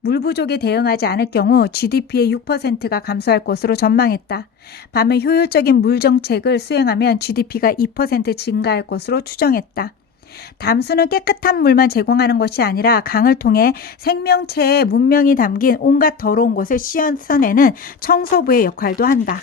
물 부족에 대응하지 않을 경우 GDP의 6%가 감소할 것으로 전망했다. 반면 효율적인 물 정책을 수행하면 GDP가 2% 증가할 것으로 추정했다. 담수는 깨끗한 물만 제공하는 것이 아니라 강을 통해 생명체의 문명이 담긴 온갖 더러운 것을 씻어내는 청소부의 역할도 한다.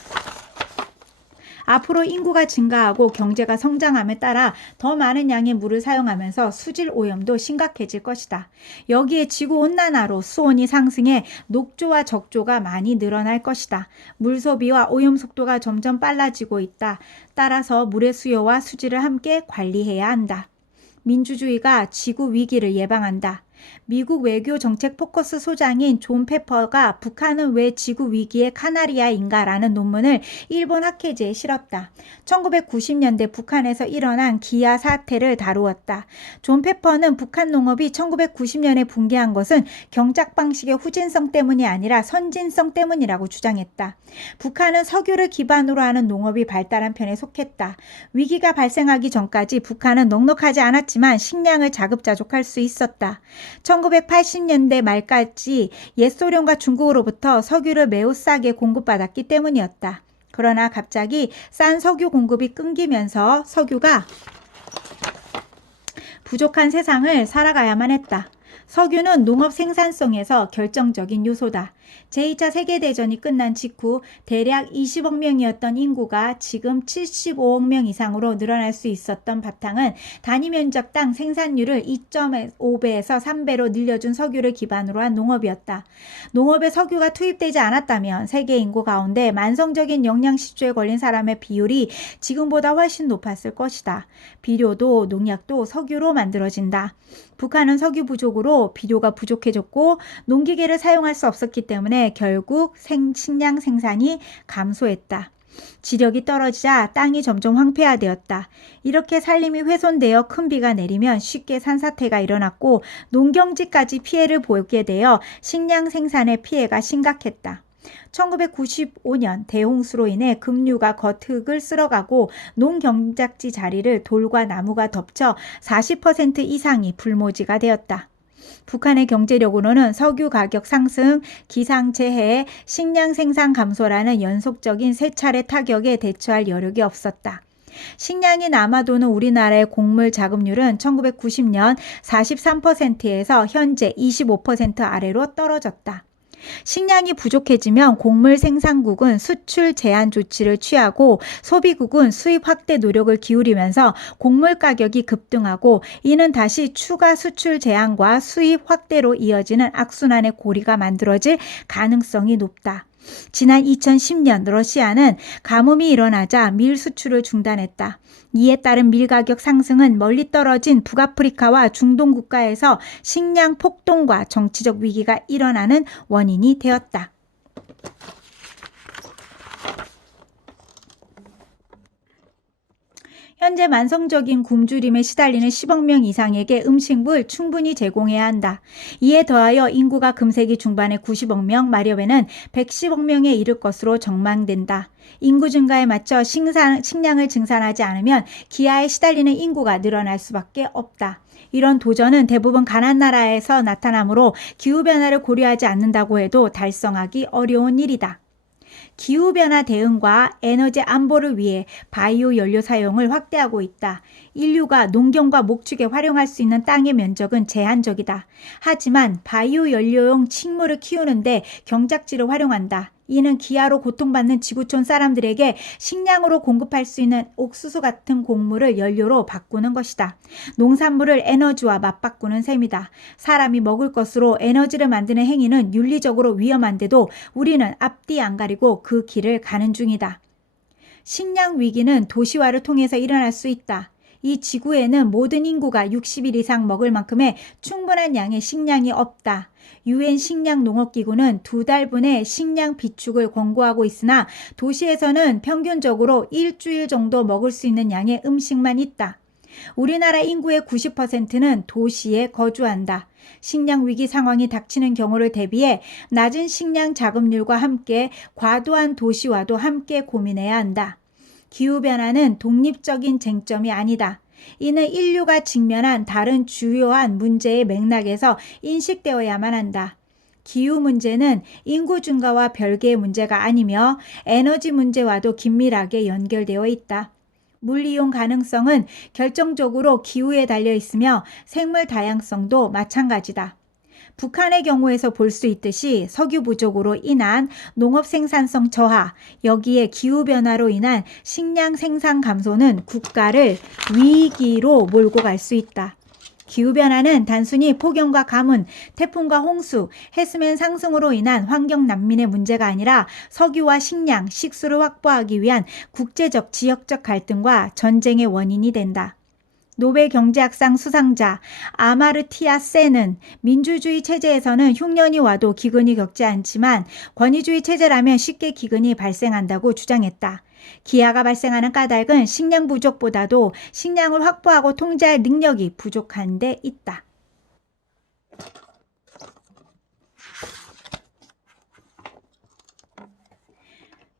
앞으로 인구가 증가하고 경제가 성장함에 따라 더 많은 양의 물을 사용하면서 수질 오염도 심각해질 것이다. 여기에 지구온난화로 수온이 상승해 녹조와 적조가 많이 늘어날 것이다. 물 소비와 오염 속도가 점점 빨라지고 있다. 따라서 물의 수요와 수질을 함께 관리해야 한다. 민주주의가 지구 위기를 예방한다. 미국 외교 정책 포커스 소장인 존 페퍼가 북한은 왜 지구 위기의 카나리아인가라는 논문을 일본 학회지에 실었다. 1990년대 북한에서 일어난 기아 사태를 다루었다. 존 페퍼는 북한 농업이 1990년에 붕괴한 것은 경작 방식의 후진성 때문이 아니라 선진성 때문이라고 주장했다. 북한은 석유를 기반으로 하는 농업이 발달한 편에 속했다. 위기가 발생하기 전까지 북한은 넉넉하지 않았지만 식량을 자급자족할 수 있었다. 1980년대 말까지 옛소련과 중국으로부터 석유를 매우 싸게 공급받았기 때문이었다. 그러나 갑자기 싼 석유 공급이 끊기면서 석유가 부족한 세상을 살아가야만 했다. 석유는 농업 생산성에서 결정적인 요소다. 제2차 세계대전이 끝난 직후 대략 20억 명이었던 인구가 지금 75억 명 이상으로 늘어날 수 있었던 바탕은 단위 면적당 생산율을 2.5배에서 3배로 늘려준 석유를 기반으로 한 농업이었다. 농업에 석유가 투입되지 않았다면 세계 인구 가운데 만성적인 영양실조에 걸린 사람의 비율이 지금보다 훨씬 높았을 것이다. 비료도 농약도 석유로 만들어진다. 북한은 석유 부족으로 비료가 부족해졌고 농기계를 사용할 수 없었기 때문에 결국 식량 생산이 감소했다. 지력이 떨어지자 땅이 점점 황폐화되었다. 이렇게 산림이 훼손되어 큰 비가 내리면 쉽게 산사태가 일어났고 농경지까지 피해를 보게 되어 식량 생산의 피해가 심각했다. 1995년 대홍수로 인해 급류가 겉흙을 쓸어가고 농경작지 자리를 돌과 나무가 덮쳐 40% 이상이 불모지가 되었다. 북한의 경제력으로는 석유 가격 상승, 기상재해, 식량 생산 감소라는 연속적인 세 차례 타격에 대처할 여력이 없었다. 식량이 남아도는 우리나라의 곡물 자급률은 1990년 43%에서 현재 25% 아래로 떨어졌다. 식량이 부족해지면 곡물 생산국은 수출 제한 조치를 취하고 소비국은 수입 확대 노력을 기울이면서 곡물 가격이 급등하고 이는 다시 추가 수출 제한과 수입 확대로 이어지는 악순환의 고리가 만들어질 가능성이 높다. 지난 2010년 러시아는 가뭄이 일어나자 밀 수출을 중단했다. 이에 따른 밀 가격 상승은 멀리 떨어진 북아프리카와 중동 국가에서 식량 폭동과 정치적 위기가 일어나는 원인이 되었다. 현재 만성적인 굶주림에 시달리는 10억 명 이상에게 음식물 충분히 제공해야 한다. 이에 더하여 인구가 금세기 중반에 90억 명, 말여에는 110억 명에 이를 것으로 전망된다. 인구 증가에 맞춰 식량을 증산하지 않으면 기아에 시달리는 인구가 늘어날 수밖에 없다. 이런 도전은 대부분 가난한 나라에서 나타나므로 기후변화를 고려하지 않는다고 해도 달성하기 어려운 일이다. 기후변화 대응과 에너지 안보를 위해 바이오 연료 사용을 확대하고 있다. 인류가 농경과 목축에 활용할 수 있는 땅의 면적은 제한적이다. 하지만 바이오 연료용 식물을 키우는데 경작지를 활용한다. 이는 기아로 고통받는 지구촌 사람들에게 식량으로 공급할 수 있는 옥수수 같은 곡물을 연료로 바꾸는 것이다. 농산물을 에너지와 맞바꾸는 셈이다. 사람이 먹을 것으로 에너지를 만드는 행위는 윤리적으로 위험한데도 우리는 앞뒤 안 가리고 그 길을 가는 중이다. 식량 위기는 도시화를 통해서 일어날 수 있다. 이 지구에는 모든 인구가 60일 이상 먹을 만큼의 충분한 양의 식량이 없다. UN 식량 농업기구는 2달분의 식량 비축을 권고하고 있으나 도시에서는 평균적으로 일주일 정도 먹을 수 있는 양의 음식만 있다. 우리나라 인구의 90%는 도시에 거주한다. 식량 위기 상황이 닥치는 경우를 대비해 낮은 식량 자급률과 함께 과도한 도시화도 함께 고민해야 한다. 기후변화는 독립적인 쟁점이 아니다. 이는 인류가 직면한 다른 주요한 문제의 맥락에서 인식되어야만 한다. 기후 문제는 인구 증가와 별개의 문제가 아니며 에너지 문제와도 긴밀하게 연결되어 있다. 물 이용 가능성은 결정적으로 기후에 달려 있으며 생물 다양성도 마찬가지다. 북한의 경우에서 볼 수 있듯이 석유 부족으로 인한 농업 생산성 저하, 여기에 기후변화로 인한 식량 생산 감소는 국가를 위기로 몰고 갈 수 있다. 기후변화는 단순히 폭염과 가뭄, 태풍과 홍수, 해수면 상승으로 인한 환경 난민의 문제가 아니라 석유와 식량, 식수를 확보하기 위한 국제적, 지역적 갈등과 전쟁의 원인이 된다. 노벨 경제학상 수상자 아마르티아 센은 민주주의 체제에서는 흉년이 와도 기근이 겪지 않지만 권위주의 체제라면 쉽게 기근이 발생한다고 주장했다. 기아가 발생하는 까닭은 식량 부족보다도 식량을 확보하고 통제할 능력이 부족한 데 있다.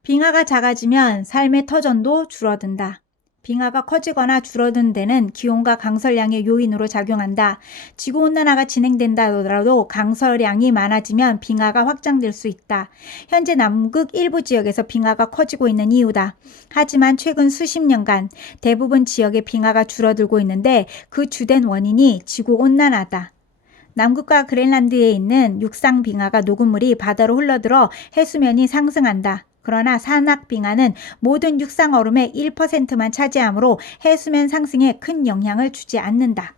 빙하가 작아지면 삶의 터전도 줄어든다. 빙하가 커지거나 줄어든 데는 기온과 강설량의 요인으로 작용한다. 지구온난화가 진행된다 하더라도 강설량이 많아지면 빙하가 확장될 수 있다. 현재 남극 일부 지역에서 빙하가 커지고 있는 이유다. 하지만 최근 수십 년간 대부분 지역의 빙하가 줄어들고 있는데 그 주된 원인이 지구온난화다. 남극과 그린란드에 있는 육상 빙하가 녹음물이 바다로 흘러들어 해수면이 상승한다. 그러나 산악빙하는 모든 육상 얼음의 1%만 차지하므로 해수면 상승에 큰 영향을 주지 않는다.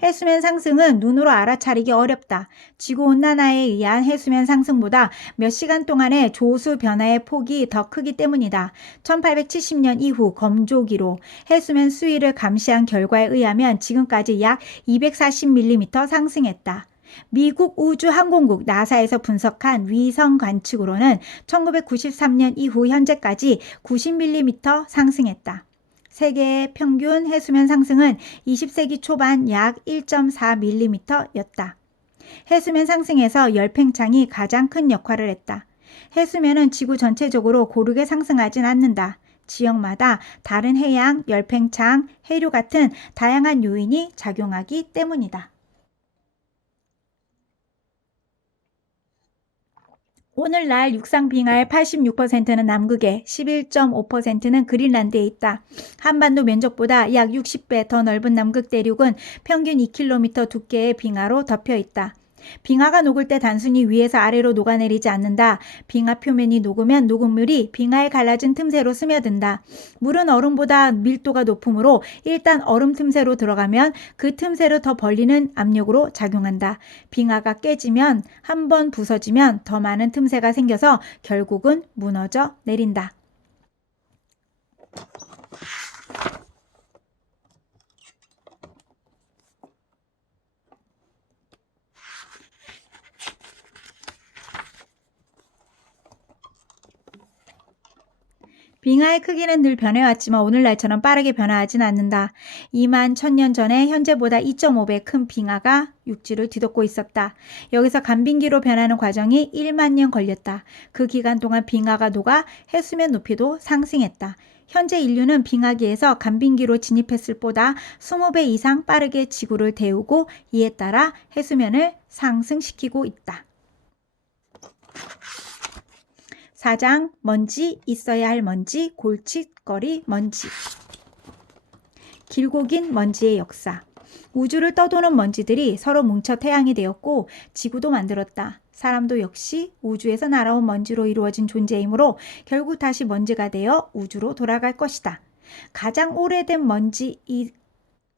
해수면 상승은 눈으로 알아차리기 어렵다. 지구온난화에 의한 해수면 상승보다 몇 시간 동안의 조수 변화의 폭이 더 크기 때문이다. 1870년 이후 검조기로 해수면 수위를 감시한 결과에 의하면 지금까지 약 240mm 상승했다. 미국 우주항공국 나사에서 분석한 위성 관측으로는 1993년 이후 현재까지 90mm 상승했다. 세계의 평균 해수면 상승은 20세기 초반 약 1.4mm였다. 해수면 상승에서 열팽창이 가장 큰 역할을 했다. 해수면은 지구 전체적으로 고르게 상승하진 않는다. 지역마다 다른 해양, 열팽창, 해류 같은 다양한 요인이 작용하기 때문이다. 오늘날 육상 빙하의 86%는 남극에, 11.5%는 그린란드에 있다. 한반도 면적보다 약 60배 더 넓은 남극 대륙은 평균 2km 두께의 빙하로 덮여 있다. 빙하가 녹을 때 단순히 위에서 아래로 녹아내리지 않는다. 빙하 표면이 녹으면 녹음물이 빙하에 갈라진 틈새로 스며든다. 물은 얼음보다 밀도가 높으므로 일단 얼음 틈새로 들어가면 그 틈새를 더 벌리는 압력으로 작용한다. 빙하가 깨지면 한 번 부서지면 더 많은 틈새가 생겨서 결국은 무너져 내린다. 빙하의 크기는 늘 변해왔지만 오늘날처럼 빠르게 변화하진 않는다. 2만 1000년 전에 현재보다 2.5배 큰 빙하가 육지를 뒤덮고 있었다. 여기서 간빙기로 변하는 과정이 1만 년 걸렸다. 그 기간 동안 빙하가 녹아 해수면 높이도 상승했다. 현재 인류는 빙하기에서 간빙기로 진입했을 보다 20배 이상 빠르게 지구를 데우고 이에 따라 해수면을 상승시키고 있다. 4장 먼지, 있어야 할 먼지, 골칫거리 먼지. 길고 긴 먼지의 역사. 우주를 떠도는 먼지들이 서로 뭉쳐 태양이 되었고 지구도 만들었다. 사람도 역시 우주에서 날아온 먼지로 이루어진 존재이므로 결국 다시 먼지가 되어 우주로 돌아갈 것이다. 가장 오래된 먼지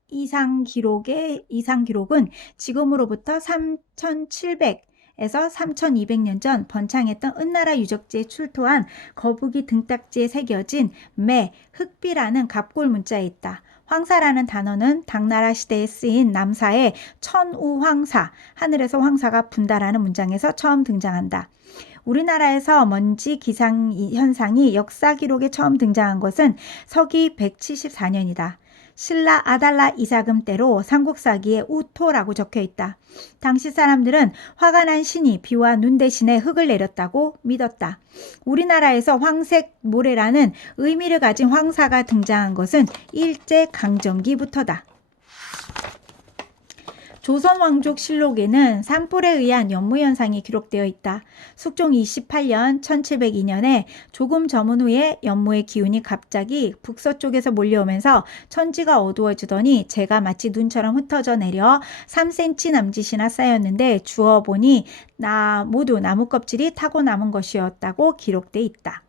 이상 기록은 지금으로부터 3700에서 3200년 전 번창했던 은나라 유적지에 출토한 거북이 등딱지에 새겨진 매, 흑비라는 갑골 문자에 있다. 황사라는 단어는 당나라 시대에 쓰인 남사의 천우황사, 하늘에서 황사가 분다라는 문장에서 처음 등장한다. 우리나라에서 먼지 기상 현상이 역사 기록에 처음 등장한 것은 서기 174년이다. 신라 아달라 이사금 때로 삼국사기에 우토라고 적혀 있다. 당시 사람들은 화가 난 신이 비와 눈 대신에 흙을 내렸다고 믿었다. 우리나라에서 황색 모래라는 의미를 가진 황사가 등장한 것은 일제강점기부터다. 조선왕족실록에는 산불에 의한 연무현상이 기록되어 있다. 숙종 28년 1702년에 조금 저문 후에 연무의 기운이 갑자기 북서쪽에서 몰려오면서 천지가 어두워지더니 재가 마치 눈처럼 흩어져 내려 3cm 남짓이나 쌓였는데 주워보니 모두 나무 껍질이 타고 남은 것이었다고 기록돼 있다.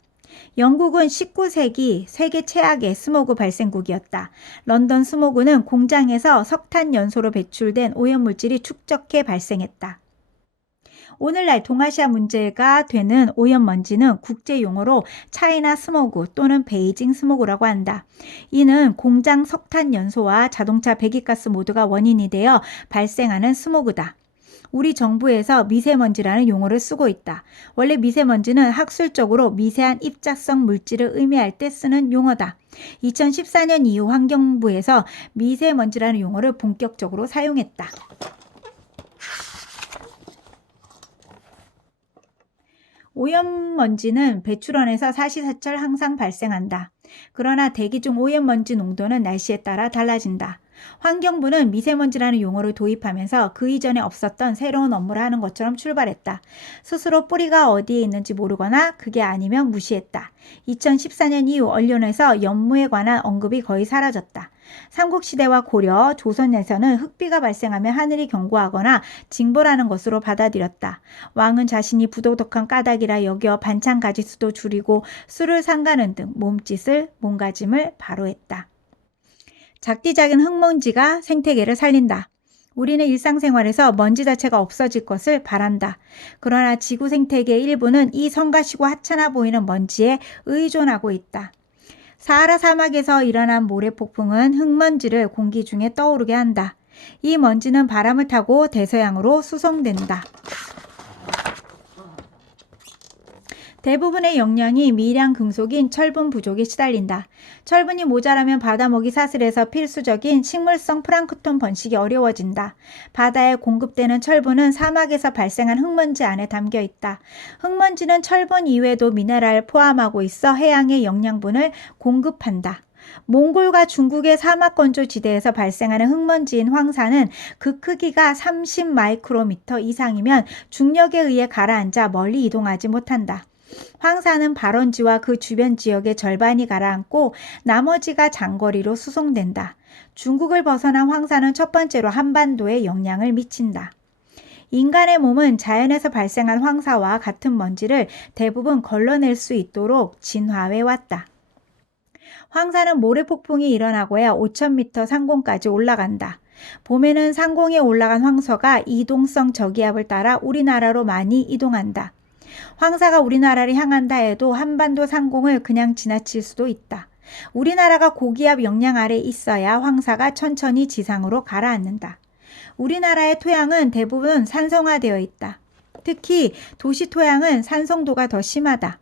영국은 19세기 세계 최악의 스모그 발생국이었다. 런던 스모그는 공장에서 석탄 연소로 배출된 오염물질이 축적해 발생했다. 오늘날 동아시아 문제가 되는 오염먼지는 국제용어로 차이나 스모그 또는 베이징 스모그라고 한다. 이는 공장 석탄 연소와 자동차 배기가스 모두가 원인이 되어 발생하는 스모그다. 우리 정부에서 미세먼지라는 용어를 쓰고 있다. 원래 미세먼지는 학술적으로 미세한 입자성 물질을 의미할 때 쓰는 용어다. 2014년 이후 환경부에서 미세먼지라는 용어를 본격적으로 사용했다. 오염먼지는 배출원에서 사시사철 항상 발생한다. 그러나 대기 중 오염먼지 농도는 날씨에 따라 달라진다. 환경부는 미세먼지라는 용어를 도입하면서 그 이전에 없었던 새로운 업무를 하는 것처럼 출발했다. 스스로 뿌리가 어디에 있는지 모르거나 그게 아니면 무시했다. 2014년 이후 언론에서 연무에 관한 언급이 거의 사라졌다. 삼국시대와 고려, 조선에서는 흑비가 발생하면 하늘이 경고하거나 징벌하는 것으로 받아들였다. 왕은 자신이 부도덕한 까닭이라 여겨 반찬 가짓수도 줄이고 술을 삼가는 등 몸가짐을 바로 했다. 작디 작은 흙먼지가 생태계를 살린다. 우리는 일상생활에서 먼지 자체가 없어질 것을 바란다. 그러나 지구 생태계의 일부는 이 성가시고 하찮아 보이는 먼지에 의존하고 있다. 사하라 사막에서 일어난 모래폭풍은 흙먼지를 공기 중에 떠오르게 한다. 이 먼지는 바람을 타고 대서양으로 수송된다. 대부분의 영양이 미량 금속인 철분 부족에 시달린다. 철분이 모자라면 바다먹이 사슬에서 필수적인 식물성 플랑크톤 번식이 어려워진다. 바다에 공급되는 철분은 사막에서 발생한 흙먼지 안에 담겨 있다. 흙먼지는 철분 이외에도 미네랄을 포함하고 있어 해양의 영양분을 공급한다. 몽골과 중국의 사막 건조 지대에서 발생하는 흙먼지인 황사는 그 크기가 30 마이크로미터 이상이면 중력에 의해 가라앉아 멀리 이동하지 못한다. 황사는 발원지와 그 주변 지역의 절반이 가라앉고 나머지가 장거리로 수송된다. 중국을 벗어난 황사는 첫 번째로 한반도에 영향을 미친다. 인간의 몸은 자연에서 발생한 황사와 같은 먼지를 대부분 걸러낼 수 있도록 진화해 왔다. 황사는 모래폭풍이 일어나고야 5,000m 상공까지 올라간다. 봄에는 상공에 올라간 황사가 이동성 저기압을 따라 우리나라로 많이 이동한다. 황사가 우리나라를 향한다 해도 한반도 상공을 그냥 지나칠 수도 있다. 우리나라가 고기압 영향 아래 있어야 황사가 천천히 지상으로 가라앉는다. 우리나라의 토양은 대부분 산성화되어 있다. 특히 도시 토양은 산성도가 더 심하다.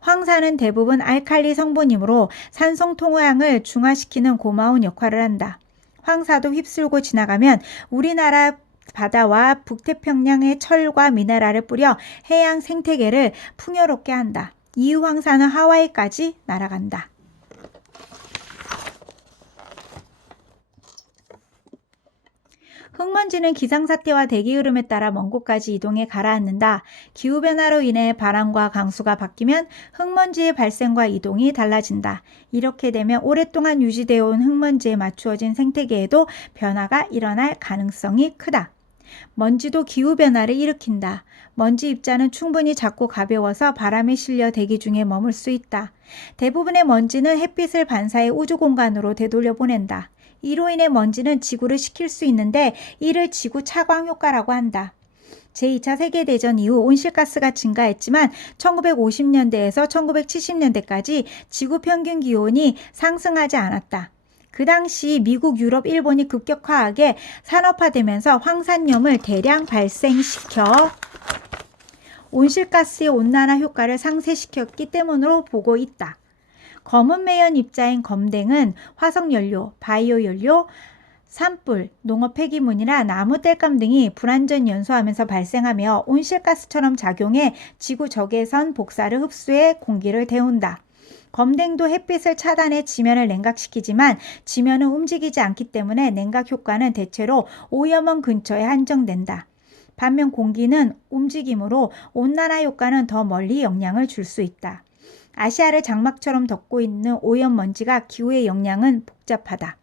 황사는 대부분 알칼리 성분이므로 산성 토양을 중화시키는 고마운 역할을 한다. 황사도 휩쓸고 지나가면 우리나라 바다와 북태평양의 철과 미네랄을 뿌려 해양 생태계를 풍요롭게 한다. 이후 황사는 하와이까지 날아간다. 흙먼지는 기상사태와 대기 흐름에 따라 먼 곳까지 이동해 가라앉는다. 기후변화로 인해 바람과 강수가 바뀌면 흙먼지의 발생과 이동이 달라진다. 이렇게 되면 오랫동안 유지되어 온 흙먼지에 맞추어진 생태계에도 변화가 일어날 가능성이 크다. 먼지도 기후변화를 일으킨다. 먼지 입자는 충분히 작고 가벼워서 바람에 실려 대기 중에 머물 수 있다. 대부분의 먼지는 햇빛을 반사해 우주공간으로 되돌려 보낸다. 이로 인해 먼지는 지구를 식힐 수 있는데 이를 지구 차광 효과라고 한다. 제2차 세계대전 이후 온실가스가 증가했지만 1950년대에서 1970년대까지 지구 평균 기온이 상승하지 않았다. 그 당시 미국, 유럽, 일본이 급격하게 산업화되면서 황산염을 대량 발생시켜 온실가스의 온난화 효과를 상쇄시켰기 때문으로 보고 있다. 검은 매연 입자인 검댕은 화석연료, 바이오연료, 산불, 농업 폐기물이나 나무 땔감 등이 불완전 연소하면서 발생하며 온실가스처럼 작용해 지구 적외선 복사를 흡수해 공기를 데운다. 검댕도 햇빛을 차단해 지면을 냉각시키지만 지면은 움직이지 않기 때문에 냉각 효과는 대체로 오염원 근처에 한정된다. 반면 공기는 움직이므로 온난화 효과는 더 멀리 영향을 줄 수 있다. 아시아를 장막처럼 덮고 있는 오염먼지가 기후의 영향은 복잡하다.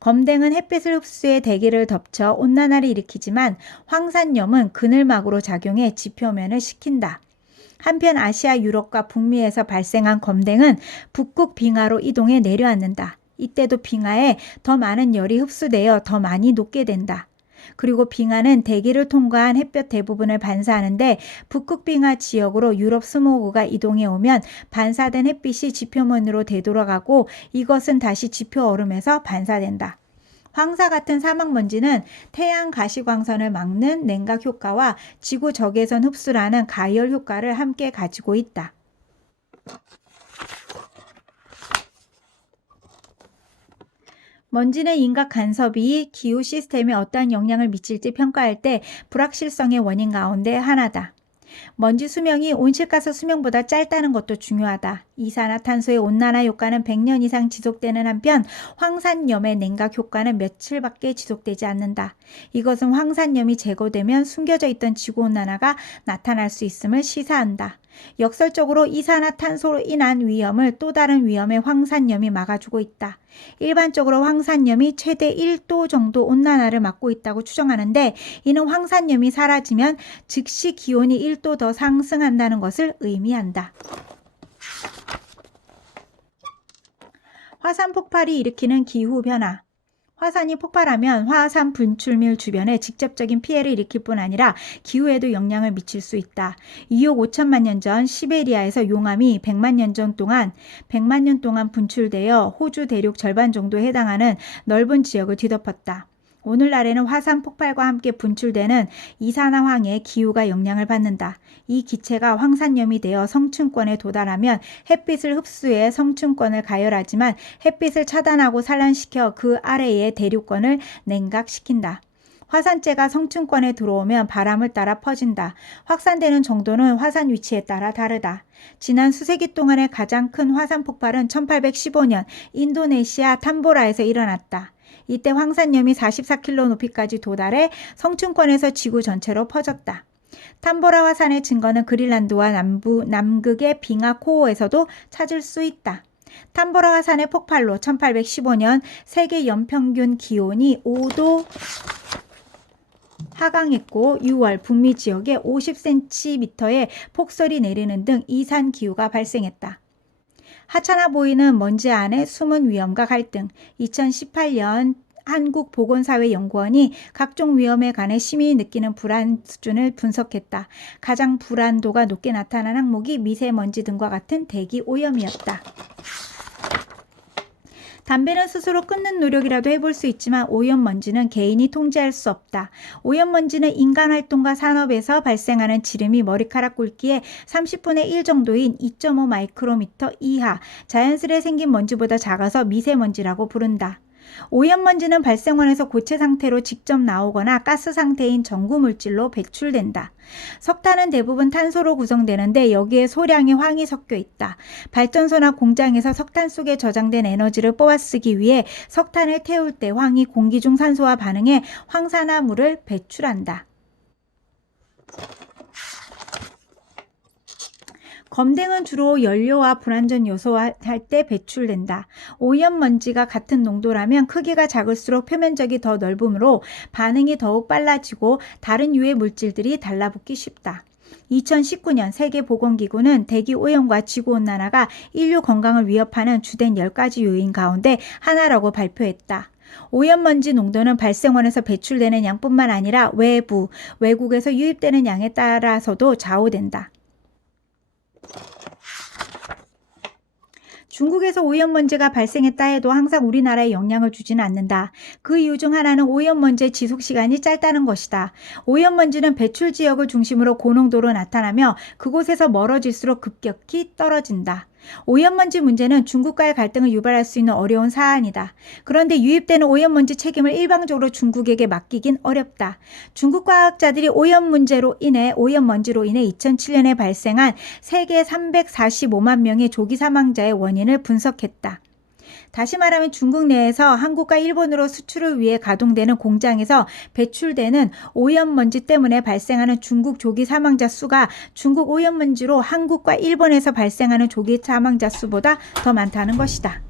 검댕은 햇빛을 흡수해 대기를 덮쳐 온난화를 일으키지만 황산염은 그늘막으로 작용해 지표면을 식힌다. 한편 아시아, 유럽과 북미에서 발생한 검댕은 북극 빙하로 이동해 내려앉는다. 이때도 빙하에 더 많은 열이 흡수되어 더 많이 녹게 된다. 그리고 빙하는 대기를 통과한 햇볕 대부분을 반사하는데 북극 빙하 지역으로 유럽 스모그가 이동해 오면 반사된 햇빛이 지표면으로 되돌아가고 이것은 다시 지표 얼음에서 반사된다. 황사 같은 사막먼지는 태양 가시광선을 막는 냉각 효과와 지구 적외선 흡수라는 가열 효과를 함께 가지고 있다. 먼지는 인각 간섭이 기후 시스템에 어떠한 영향을 미칠지 평가할 때 불확실성의 원인 가운데 하나다. 먼지 수명이 온실가스 수명보다 짧다는 것도 중요하다. 이산화탄소의 온난화 효과는 100년 이상 지속되는 한편 황산염의 냉각 효과는 며칠밖에 지속되지 않는다. 이것은 황산염이 제거되면 숨겨져 있던 지구온난화가 나타날 수 있음을 시사한다. 역설적으로 이산화탄소로 인한 위험을 또 다른 위험의 황산염이 막아주고 있다. 일반적으로 황산염이 최대 1도 정도 온난화를 막고 있다고 추정하는데 이는 황산염이 사라지면 즉시 기온이 1도 더 상승한다는 것을 의미한다. 화산 폭발이 일으키는 기후변화. 화산이 폭발하면 화산 분출물 주변에 직접적인 피해를 일으킬 뿐 아니라 기후에도 영향을 미칠 수 있다. 2억 5천만 년 전 시베리아에서 용암이 100만 년 동안 분출되어 호주 대륙 절반 정도에 해당하는 넓은 지역을 뒤덮었다. 오늘날에는 화산 폭발과 함께 분출되는 이산화황의 기후가 영향을 받는다. 이 기체가 황산염이 되어 성층권에 도달하면 햇빛을 흡수해 성층권을 가열하지만 햇빛을 차단하고 산란시켜 그 아래의 대륙권을 냉각시킨다. 화산재가 성층권에 들어오면 바람을 따라 퍼진다. 확산되는 정도는 화산 위치에 따라 다르다. 지난 수세기 동안의 가장 큰 화산 폭발은 1815년 인도네시아 탐보라에서 일어났다. 이때 황산염이 44km 높이까지 도달해 성층권에서 지구 전체로 퍼졌다. 탐보라 화산의 증거는 그린란드와 남극의 빙하 코어에서도 찾을 수 있다. 탐보라 화산의 폭발로 1815년 세계 연평균 기온이 5도 하강했고 6월 북미 지역에 50cm의 폭설이 내리는 등 이산기후가 발생했다. 하찮아 보이는 먼지 안에 숨은 위험과 갈등. 2018년 한국보건사회연구원이 각종 위험에 관해 시민이 느끼는 불안 수준을 분석했다. 가장 불안도가 높게 나타난 항목이 미세먼지 등과 같은 대기 오염이었다. 담배는 스스로 끊는 노력이라도 해볼 수 있지만 오염먼지는 개인이 통제할 수 없다. 오염먼지는 인간활동과 산업에서 발생하는 지름이 머리카락 굵기의 30분의 1 정도인 2.5 마이크로미터 이하, 자연스레 생긴 먼지보다 작아서 미세먼지라고 부른다. 오염먼지는 발생원에서 고체 상태로 직접 나오거나 가스 상태인 전구물질로 배출된다. 석탄은 대부분 탄소로 구성되는데 여기에 소량의 황이 섞여 있다. 발전소나 공장에서 석탄 속에 저장된 에너지를 뽑아쓰기 위해 석탄을 태울 때 황이 공기 중 산소와 반응해 황산화물을 배출한다. 검댕은 주로 연료와 불완전 요소할 때 배출된다. 오염먼지가 같은 농도라면 크기가 작을수록 표면적이 더 넓으므로 반응이 더욱 빨라지고 다른 유해 물질들이 달라붙기 쉽다. 2019년 세계보건기구는 대기오염과 지구온난화가 인류 건강을 위협하는 주된 10가지 요인 가운데 하나라고 발표했다. 오염먼지 농도는 발생원에서 배출되는 양뿐만 아니라 외국에서 유입되는 양에 따라서도 좌우된다. 중국에서 오염먼지가 발생했다 해도 항상 우리나라에 영향을 주지는 않는다. 그 이유 중 하나는 오염먼지의 지속시간이 짧다는 것이다. 오염먼지는 배출 지역을 중심으로 고농도로 나타나며 그곳에서 멀어질수록 급격히 떨어진다. 오염먼지 문제는 중국과의 갈등을 유발할 수 있는 어려운 사안이다. 그런데 유입되는 오염먼지 책임을 일방적으로 중국에게 맡기긴 어렵다. 중국 과학자들이 오염먼지로 인해 2007년에 발생한 세계 345만 명의 조기 사망자의 원인을 분석했다. 다시 말하면 중국 내에서 한국과 일본으로 수출을 위해 가동되는 공장에서 배출되는 오염먼지 때문에 발생하는 중국 조기 사망자 수가 중국 오염먼지로 한국과 일본에서 발생하는 조기 사망자 수보다 더 많다는 것이다.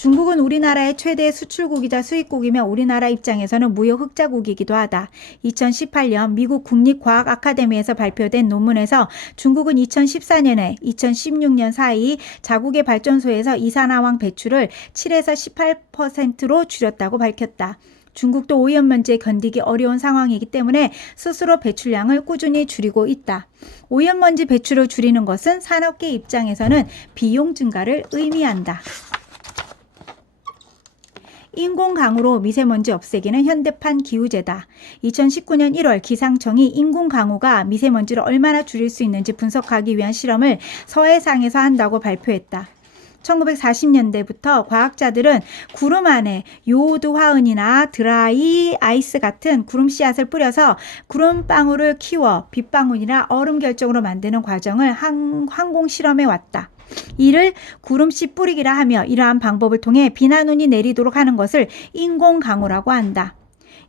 중국은 우리나라의 최대 수출국이자 수입국이며 우리나라 입장에서는 무역 흑자국이기도 하다. 2018년 미국 국립과학아카데미에서 발표된 논문에서 중국은 2014년에 2016년 사이 자국의 발전소에서 이산화황 배출을 7에서 18%로 줄였다고 밝혔다. 중국도 오염먼지에 견디기 어려운 상황이기 때문에 스스로 배출량을 꾸준히 줄이고 있다. 오염먼지 배출을 줄이는 것은 산업계 입장에서는 비용 증가를 의미한다. 인공강우로 미세먼지 없애기는 현대판 기후제다. 2019년 1월 기상청이 인공강우가 미세먼지를 얼마나 줄일 수 있는지 분석하기 위한 실험을 서해상에서 한다고 발표했다. 1940년대부터 과학자들은 구름 안에 요오드 화은이나 드라이 아이스 같은 구름 씨앗을 뿌려서 구름방울을 키워 빗방울이나 얼음 결정으로 만드는 과정을 항공 실험해 왔다. 이를 구름씨 뿌리기라 하며 이러한 방법을 통해 비나 눈이 내리도록 하는 것을 인공강우라고 한다.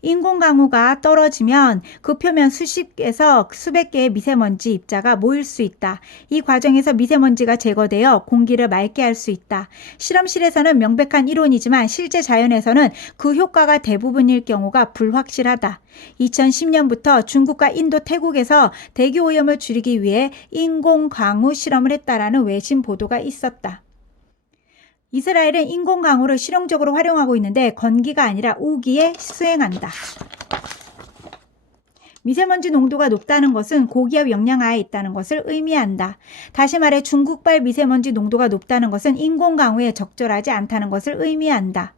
인공강우가 떨어지면 그 표면 수십에서 수백 개의 미세먼지 입자가 모일 수 있다. 이 과정에서 미세먼지가 제거되어 공기를 맑게 할 수 있다. 실험실에서는 명백한 이론이지만 실제 자연에서는 그 효과가 대부분일 경우가 불확실하다. 2010년부터 중국과 인도, 태국에서 대기오염을 줄이기 위해 인공강우 실험을 했다라는 외신 보도가 있었다. 이스라엘은 인공강우를 실용적으로 활용하고 있는데 건기가 아니라 우기에 수행한다. 미세먼지 농도가 높다는 것은 고기압 영향하에 있다는 것을 의미한다. 다시 말해 중국발 미세먼지 농도가 높다는 것은 인공강우에 적절하지 않다는 것을 의미한다.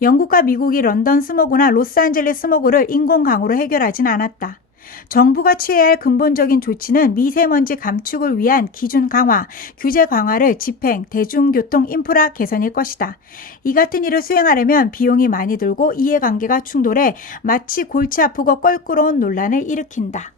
영국과 미국이 런던 스모그나 로스앤젤레스 스모그를 인공강우로 해결하진 않았다. 정부가 취해야 할 근본적인 조치는 미세먼지 감축을 위한 기준 강화, 규제 강화를 집행, 대중교통 인프라 개선일 것이다. 이 같은 일을 수행하려면 비용이 많이 들고 이해관계가 충돌해 마치 골치 아프고 껄끄러운 논란을 일으킨다.